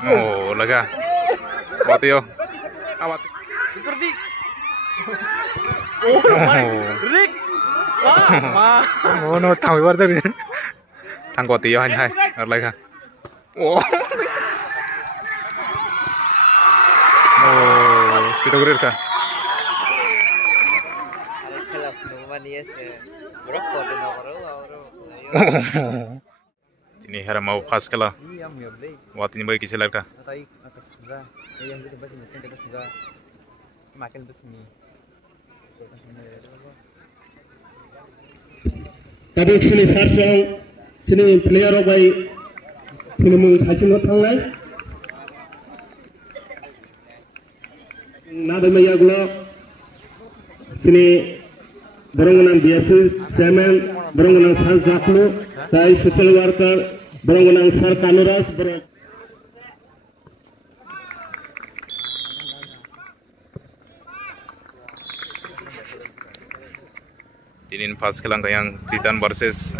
Oh, lega. Awat yo. Awat. Kerdi. Oh, Rick. Wah, Oh, no, tahu ibar jadi. Tangko tiyo hanya hai. Lega. Oh. Oh, situ gurir ka. Kalau numan ya se. Berapa tu nak orang. Ini hara mau pas kala. Wat ini bagi kiselar ka. Tadi sini sarsang sini player obai sini mung hajung tangai. Nada maya gula sini Barangunang BSC Chairman Barangunang Sar Jaklu Thai Social Worker Barangunang Sar Kanuras Tinin pas kelang yang Citan versus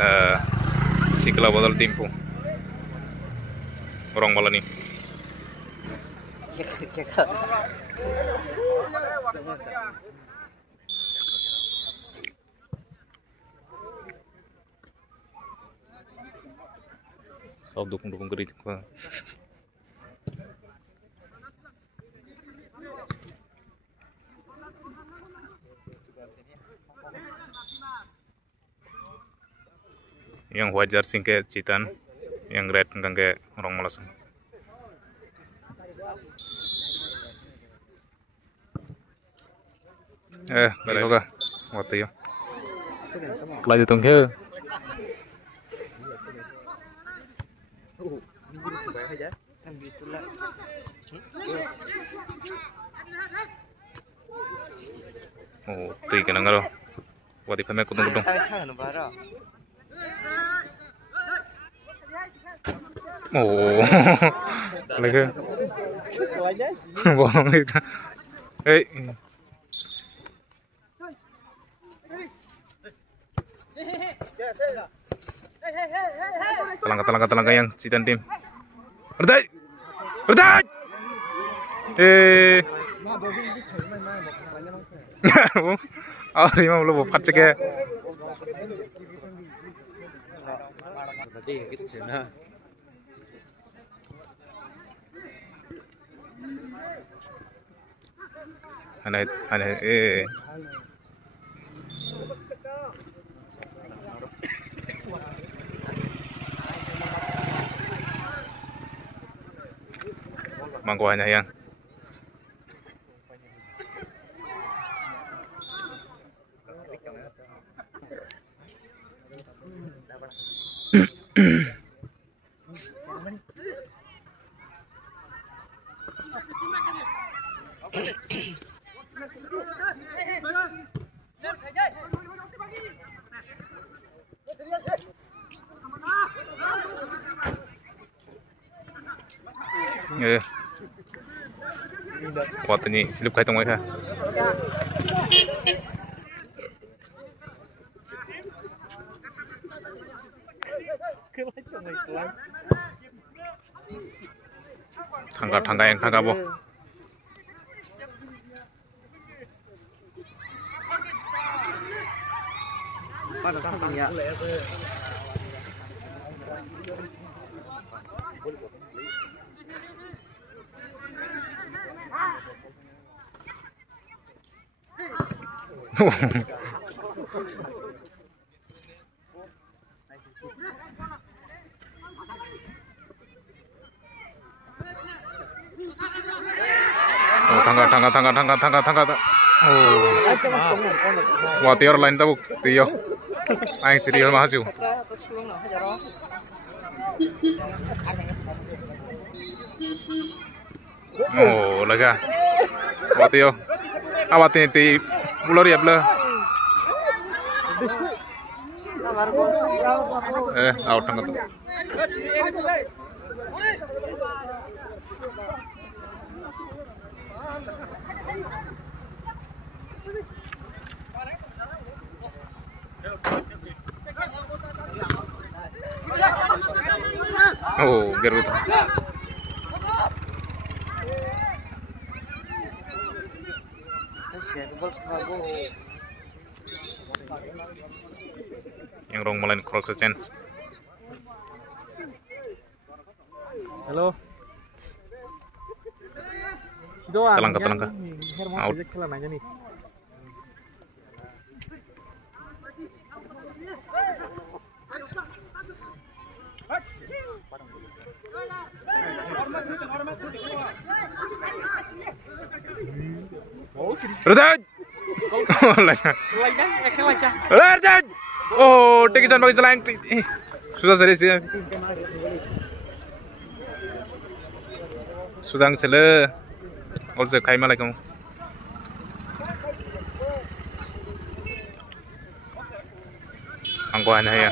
Sikla Bodol Timpu. Orang bola nih. Sob dukung gerit ko. Yang wajar sing ke Citan, yang red nggang ke orang malas. Balik ka. Waktu yo. Kelaju tunggu. Oh, tuy cái năng đâu. Waktu pemain kutung-kutung. Oh, lagi. Bohong itu. Telangka yang Citan tim. Berdai. Oh, lima belum buat cek ya. Ada mangkuannya yang waktunya silip kaitung mereka. Tangga yang tangga boh. Oh, tangga. Oh. Wah, tior lain tabuk, tiyo. Aing serius maju. Oh, lega. Wah, tiyo. Awat ini ti ulur ya bela. Out tangga tu. Oh, geru itu. Yang rong malain krok chance. Halo. Doang. Telang ke. Out. खेला nanya nih. Rajat. Rajat. Oh, tikisan bagi selang. Sudah serius ya. Sudah sele. Also kai malai kamu. Angko hanya ya.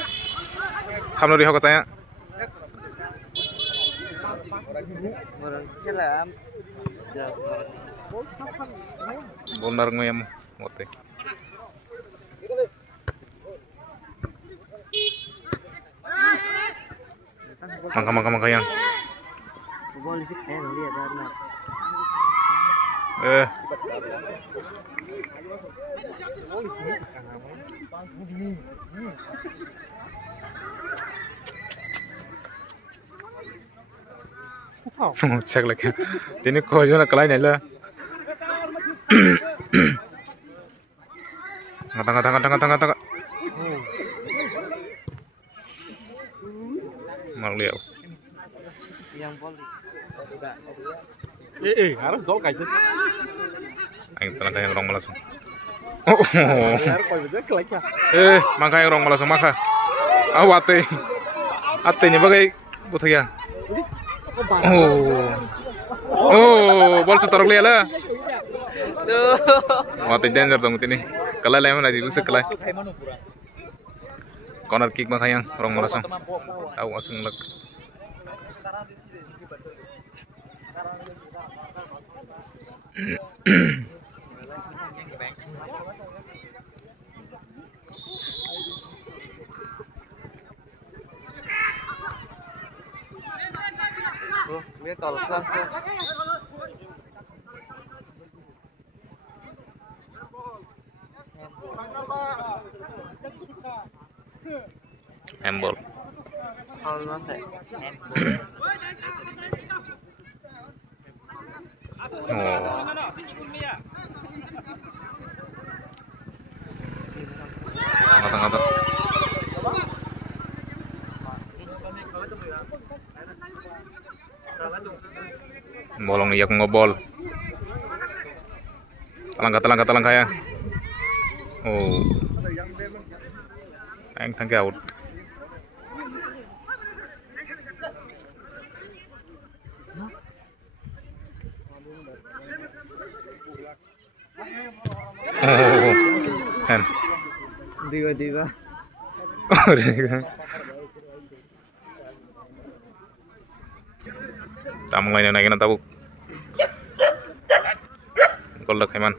Samno di hok saya. Benar ngoyam mote. Mangka yang. Cek lagi. Ini kau jangan kelai nih lah. Tengah. Malu. Yang poli. Harus dol kayak gitu. Aing telah yang rong malasung. Oh. Harus kayak gitu. Mangka yang rong malasung maka. Ate. Atenya bagai butuh ya. Oh, bol setor lihat lah. Ate danger dong ini. Kalau lewat aja bisa kelai. Corner kick maka yang rong malasung. Tahu asing leg. Oh, dia tolak langsung. Handball. Kalau nasi. Oh. Tengah. Bolong iya ngobol. Telangka ya. Oh. Anh thằng out. Oh. Kan. Diva. Oh, dia. Tamang lain naikin na tabuk. Golak Heman.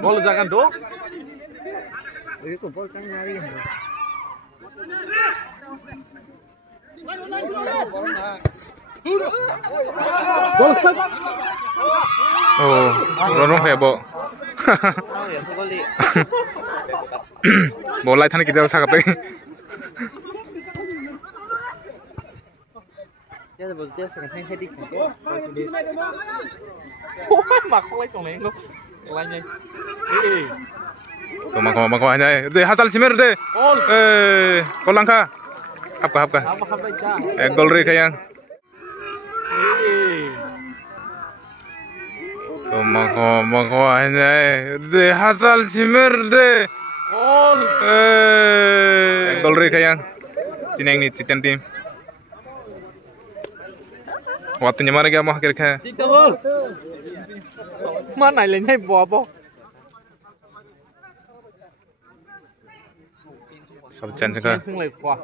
Bol jangan dong. Itu bol kan nyari. Oh, ronong hebo. Oh ya, sekali. Bola itu kita usah kata. Dia boleh sangat hedik. Oh, makhluk lagi tong nengok. Lainnya. Koma aja. Deh hasil simir deh. Gol langka. Apa? Gol re kayang. Koma aja. Deh hasil simir deh. Gol re kayang Cineng ni Citen tim. Waktunya mana dia mau akhir kaya. Mana lên hay bò bò. Sab chance ka. Không lại bò.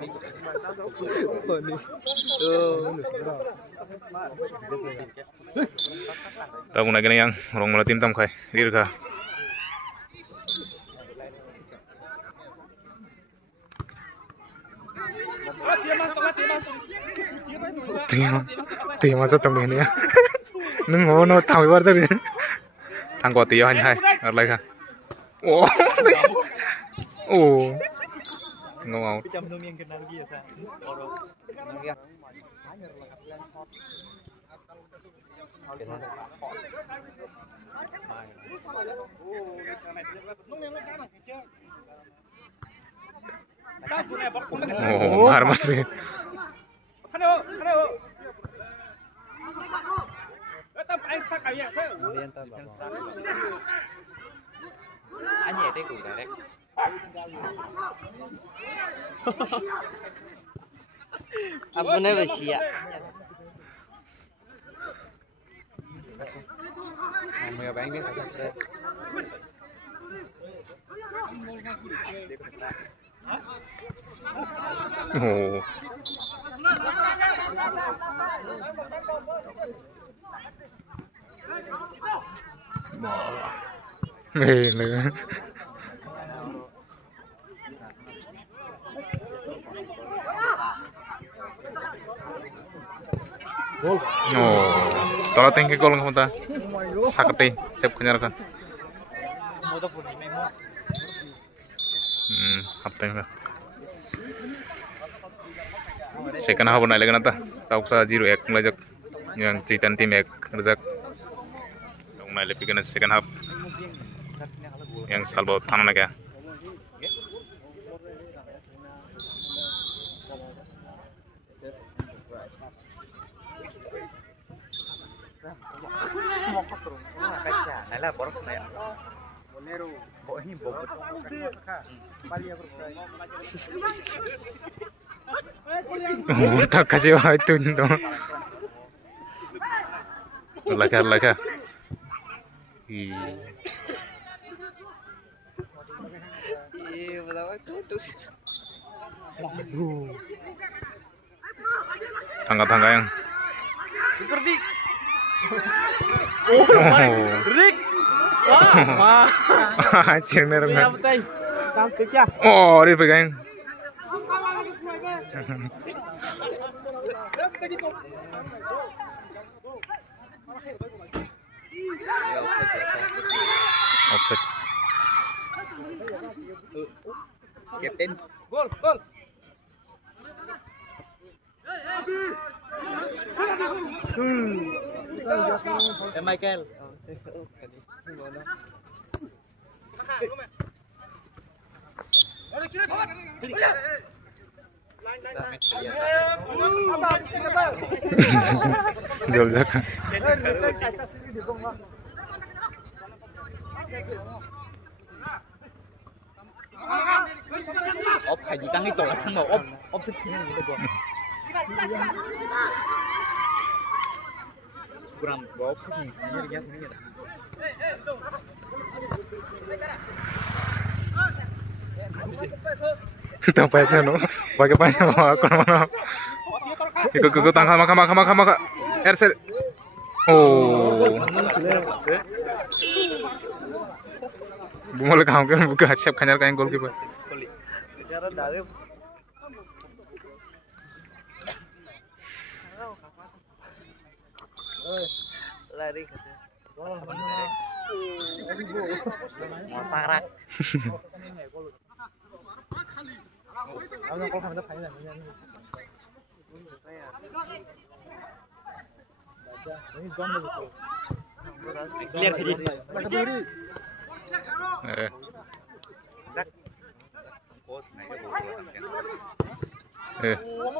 Tahu nak kena yang orang mula tim tam kai. Dir ka. Tiang masuk tam ni ya. Nung ngono tahu ibar jadi. Tangko tiang hanya hai. Arlai ka. Oh. Oh. Nggak mau. Oh, mahar masih. Anh nhảy tay củ đấy. Apa nih besia? Mày bán cái này. Oh. Mê nữa. Oh, tolong tengke gol nggak muntah. Sakit siap kenyarkan. Hapteng lah. Second half naik lagi nata. Tahu saya 0-1 melajak yang Citan tim 1 melajak. Dong naik lebih kena second half. Yang salbo tanah nak ya. Này là borok này. Oh, tak kasih itu nih. Laka. Iya, betul itu. Tangga yang. Kerdik. Oh, Rick. Wah, Anjir nereng. Iya betul. Cantik ya. Oh, dia pegang. Offset. Captain. Gol. Michael. Jol jak. Ốp phải gì tăng cái tổ không mà ốp sức như này được. Kurang ốp sức như thế này. Tang paisa no. Pakai paisa mau aku mana. Ikut tang kama. Erser. Oh. Bumol kamu kan buka siap kanyar kain gol kiper. Cara dari lari ke mau sarak. Clear ke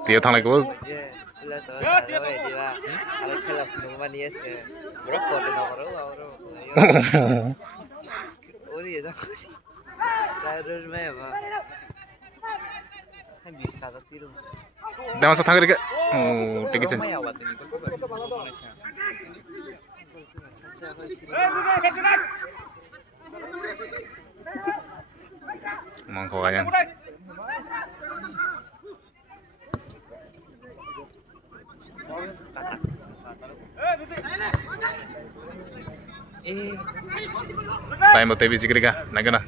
Tiap thang lagi bol. Là tôi đi là kalau kelab nunggu dia se berapa dan orang. Oh dia tak sih. Terus mah apa? Kan bisa tiru. Dah masa tangga dekat. Oh, dekat sih. Maya awat ini kan Indonesia. Mangkok aja. Time betul bisi kiri kah? Naik na.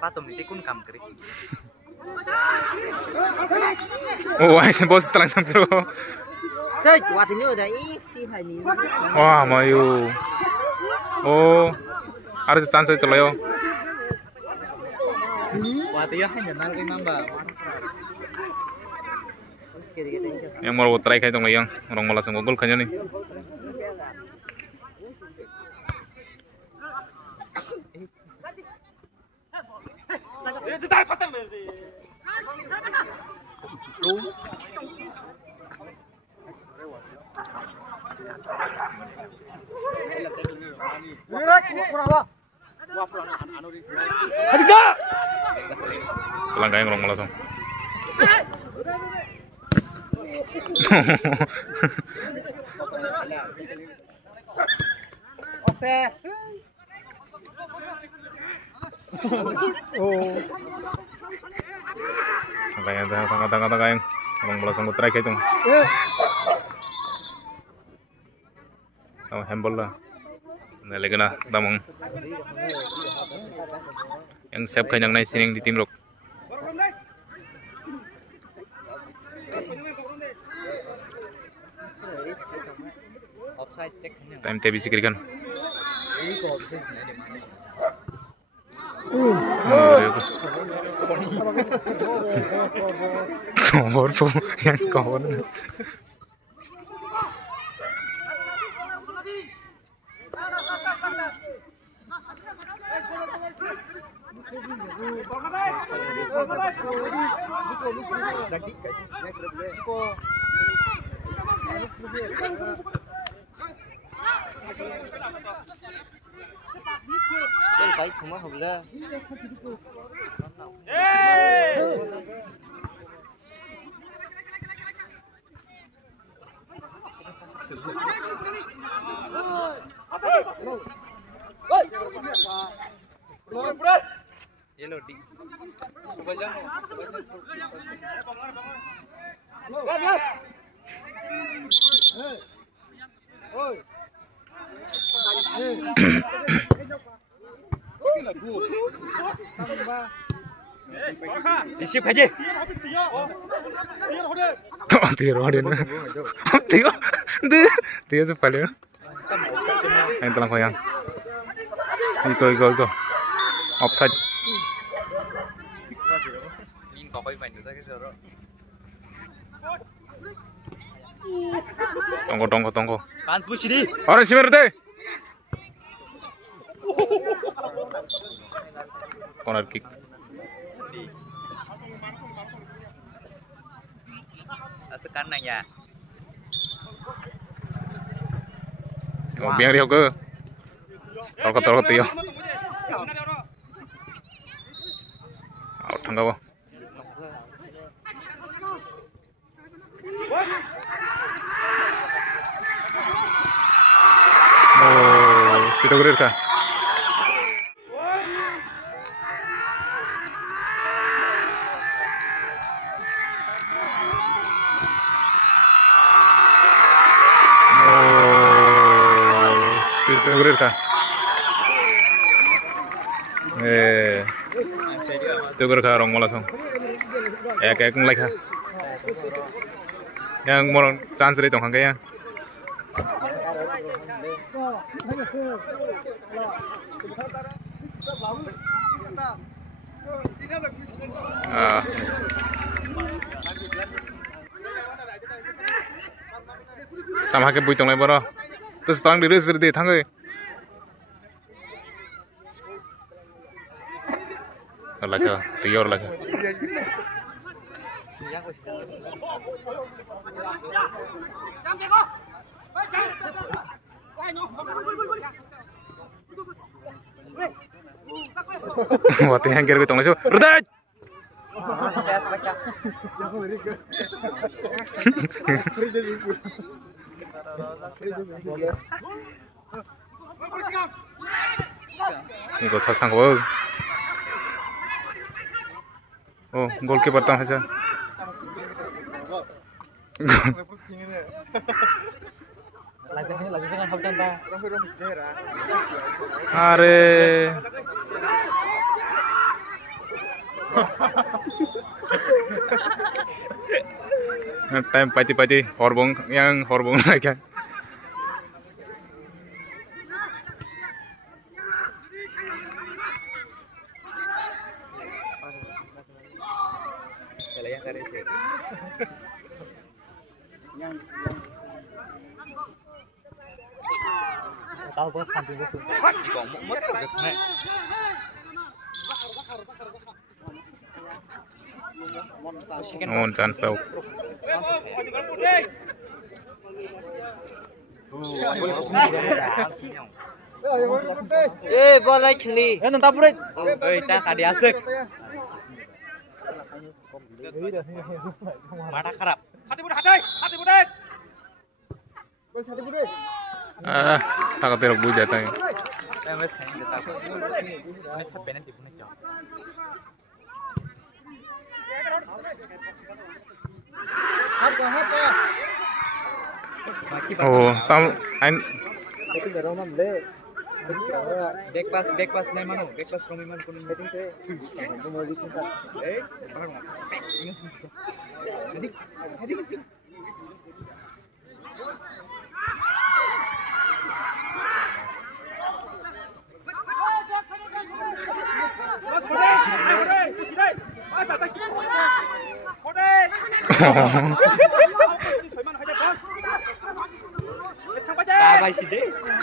Patom ni tikun kam kiri. Oh, ay bos terang bro. Thế quả thì nhớ đấy si hay ni. Wah, mayu. Oh, ada chance itu loh. Wah, dia hanya nari nambah. Yang mau try kayak dong yang orang malas ngogol kayaknya nih. Telangga yang orang malas. Tengah yang orang langsung strike itu. Oh, handball lah. Nah, lagi na damang. Yang siap kanyang naik sini di tim rock. Offside check. Time TB sikir kan. Kawan po yang kawan. Cái không có hồng lơ. Yellow di. Isip aja. Tiro din. Tiro. Tiro sa pala. Ayun talang ko yan. Iko. Offside. Nhìn có bay vành được ra cái giờ đó. Tunggu. Pan push đi. Orang si Verde. Corner kick. Sekarang này ya. Oh, biar dia ke. Tolong Tio. Out tangga ba. Oh, situ gerir ka. Situ gerir ka. Situ gerir ka orang malasong. Ek like ha. Yang mau chance ri tong hang ya. Sama ke buitong lai baro. Terus terang diri sendiri tangga. Laka, tiyor laka. Wati yang kira bitong lesu. Rutaj. Ini kok sasang kau. Oh, goalkeeper tang aja. Are. Time pati horbong lagi. Tahu bos kantin bos. On chance tau. bola chili. Nang tapret. Ta kadi asik. Mata karap. Hati budak. Ah, sangat teruk jatahnya. MS kan kita tahu. Ini sampai nanti punya jam. Oh, tahu, ain. Back pass naik mana? Back pass Romi mana pun betting saya.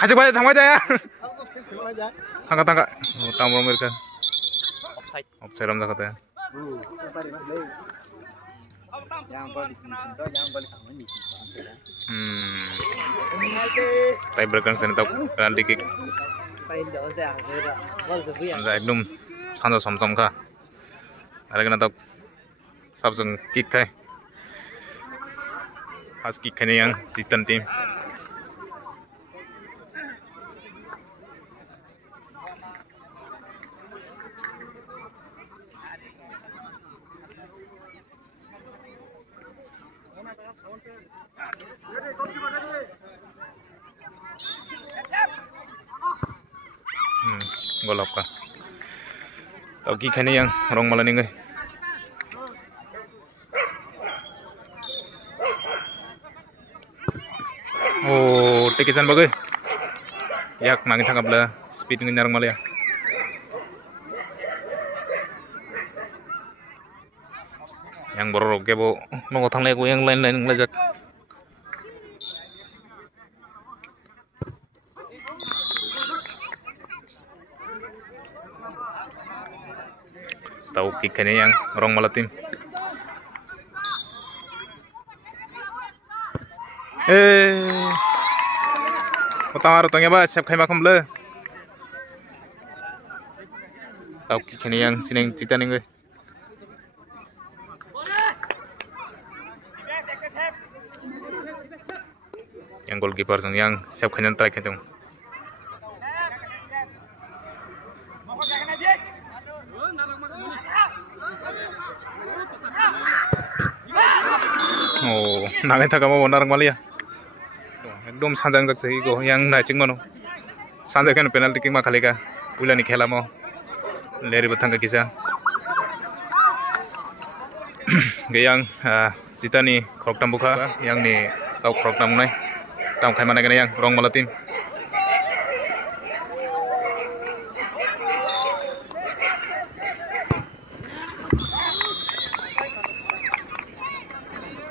Kasih banyak tang aja ya. Tangka. Oh, tamu mereka. Offside ram katanya. Tay berkan sini tau penalti kick. Ekdom sanjo som ka. Ada kena tau sabsung kick kai. Pas kick kayaknya yang Titan tim. Golop ka. Tau kick kayaknya yang rong malah nih. Oh, tekisan bagus. Yak nangin tangkap lah, speed ngenyarang malah ya. Yang borok ke bo, nongol tang lego yang lain-lain ngelajak. Tahu kikannya yang orang malah tim. Utama rutungnya ba siap kai makan bela. Tahu kikannya yang sini cita nih gue. Yang goalkeeper yang siap kanyan try kencang. Oh, nakita ka mo narang mali ya. Ekdom sanjang jak segi go yang naicing mano. Sanjang kan penalti kick ma khali ka. Pula ni khela mo. Leri batang ka kisa. Gayang cita ni krok tambuka yang ni tau krok tamu nai. Tau khai mana yang rong malatim.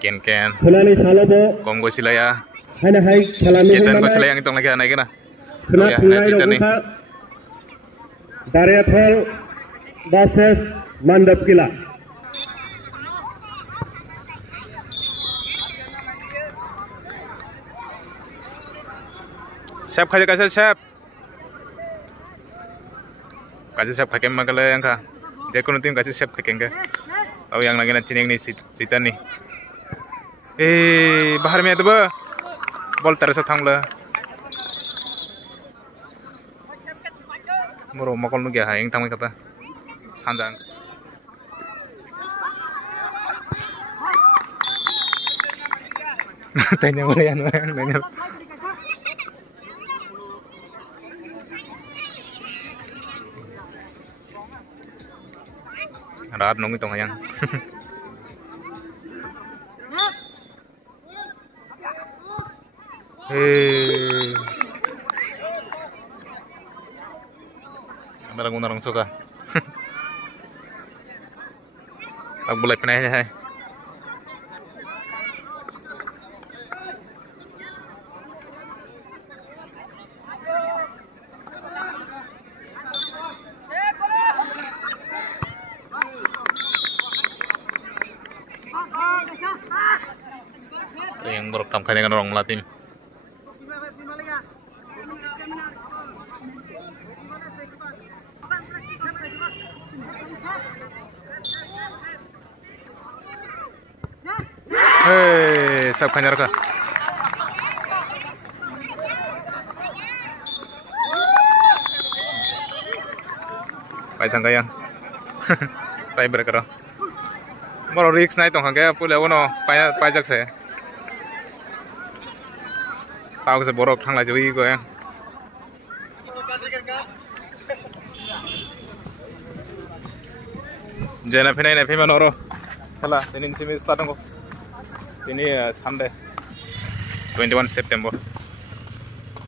Ken Khulani salabo Kongo silaya hana hai khelami Yecan ko silaya ngitong lagi anay kena khulani cita ni Daryathol versus Mandap Kila. Sep kaje kaje sep. Kaje sep kakem magale yang ka. Jekono tim kaje sep kakengga. Tahu yang lagi nanti nih Citan nih. Bahar में तो बॉल तरह से थांगला मोरो मकल नु गया है इंग थांग कता सांजांग tanya boleh ya nanya rat nong itu yang narang suka. Tak boleh pinahnya hai. Yang berekam dengan orang Latin. Sab kanyar ka. Pai thang kayang. Pai berkara. Moro risk nai tong hangke pule wono pai jak se. Tao se borok thang la jui ko ya. Jena phinai na phima noro. Hala, ini simi start ko. Ini Sunday 21 September